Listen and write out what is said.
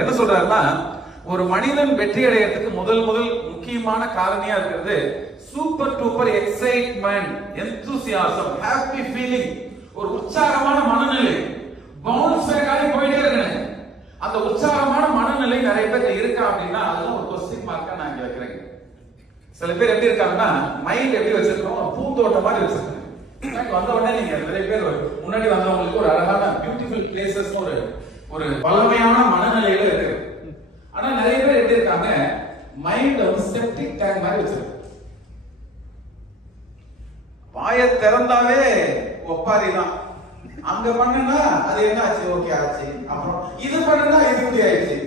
என்ன சொல்றாருன்னா, ஒரு மனிதன் வெற்றி அடையறதுக்கு முதல் முக்கியமான காரணியா இருக்கிறது super duper excitement, enthusiasm, happy feeling, ஒரு உற்சாகமான மனநிலை. பவுன்ஸ் பேக் ஆகி போயிட்டே இருக்கணும். அந்த உற்சாகமான மனநிலை நிறைய பேர் இருக்கா அப்படின்னா அதெல்லாம் ஒரு கொஸ்டின் மார்க்கா நான் இங்க வைக்கிறேன். சில பேர் எப்படி இருக்காங்கன்னா, மைண்ட் எப்படி வச்சிருக்கோம், பூந்தோட்டம் மாதிரி வச்சிருக்காங்க. வந்த உடனே நீங்க நிறைய பேர் முன்னாடி வந்தவங்களுக்கு ஒரு அழகான பியூட்டிஃபுல் பிளேசஸ் ஒரு பழமையான மனநிலையில இருக்கு. ஆனா நிறைய பேர் எப்படி இருக்காங்க, மைண்ட் வந்து செப்டிக் டேங்க் மாதிரி வச்சிருக்காங்க. வாயை திறந்தாவே ஒப்பாரி தான். அங்க பண்ணுனா அது என்ன ஆச்சு, ஓகே ஆச்சு, அப்புறம் இது பண்ணுனா இது இப்படி ஆயிடுச்சு,